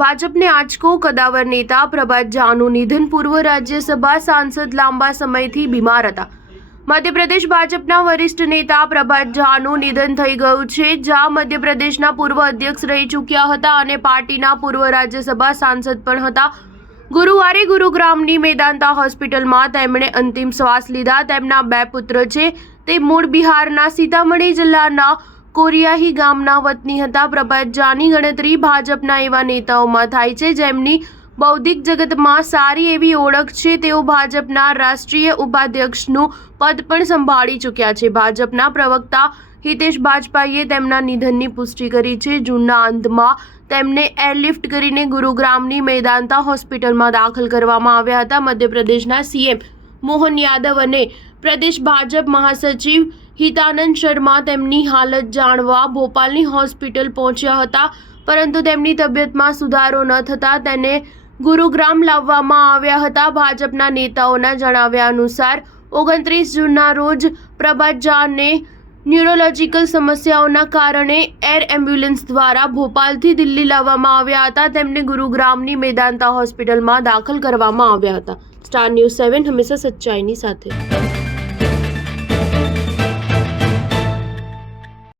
ભાજપને આંચકો કદાવર નેતા પ્રભાત ઝાનું નિધન. પૂર્વ રાજ્યસભા સાંસદ લાંબા સમયથી બીમાર હતા. મધ્યપ્રદેશ ભાજપના વરિષ્ઠ નેતા પ્રભાત ઝાનું નિધન થઈ ગયું છે. ઝા મધ્યપ્રદેશના પૂર્વ અધ્યક્ષ રહી ચૂક્યા હતા અને પાર્ટીના પૂર્વ રાજ્યસભા સાંસદ પણ હતા. ગુરુવારે ગુરુગ્રામની મેદાંતા હોસ્પિટલમાં તેમણે અંતિમ શ્વાસ લીધા. તેમના 2 પુત્ર છે. તે મૂળ બિહારના સીતામઢી જિલ્લાના કોરિયાહી ગામના વતની હતા. પ્રભાત ઝાની ગણતરી ભાજપના એવા નેતાઓમાં થાય છે જેમની બૌદ્ધિક જગતમાં સારી એવી ઓળખ છે. તેઓ ભાજપના રાષ્ટ્રીય ઉપાધ્યક્ષનું પદ પણ સંભાળી ચૂક્યા છે. ભાજપના પ્રવક્તા હિતેશ બાજપાઈએ તેમના નિધનની પુષ્ટિ કરી છે. જૂનના અંતમાં તેમને એરલિફ્ટ કરીને ગુરુગ્રામની મેદાંતા હોસ્પિટલમાં દાખલ કરવામાં આવ્યા હતા. મધ્યપ્રદેશના સીએમ મોહન યાદવ અને પ્રદેશ ભાજપ મહાસચિવ હિતાનંદ શર્મા તેમની હાલત જાણવા ભોપાલની હોસ્પિટલ પહોંચ્યા હતા, પરંતુ તેમની તબિયતમાં સુધારો ન થતાં તેને ગુરુગ્રામ લાવવામાં આવ્યા હતા. ભાજપના નેતાઓના જણાવ્યા અનુસાર 29 જૂનના રોજ પ્રભાત ઝાને ન્યુરોલોજીકલ સમસ્યાઓના કારણે એર એમ્બ્યુલન્સ દ્વારા ભોપાલથી દિલ્હી લાવવામાં આવ્યા હતા. તેમને ગુરુગ્રામની મેદાંતા હોસ્પિટલમાં દાખલ કરવામાં આવ્યા હતા. સ્ટાર ન્યૂઝ 7 હંમેશા સચ્ચાઈની સાથે.